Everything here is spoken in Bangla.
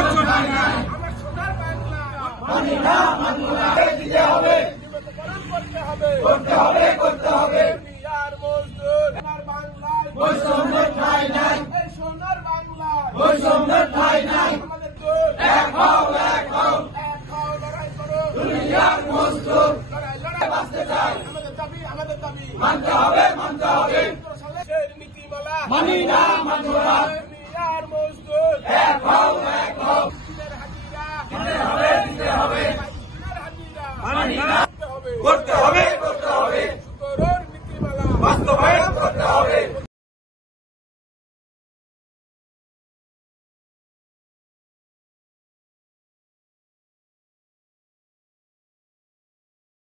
আমার সোনার বাংলা মানি না, মানব না, দিতে হবে, করতে হবে, করতে হবে। আর মজদুর আমার বাংলায় বৈষম্যের ঠাঁই নাই, এই সোনার বাংলায় বৈষম্যের ঠাঁই নাই।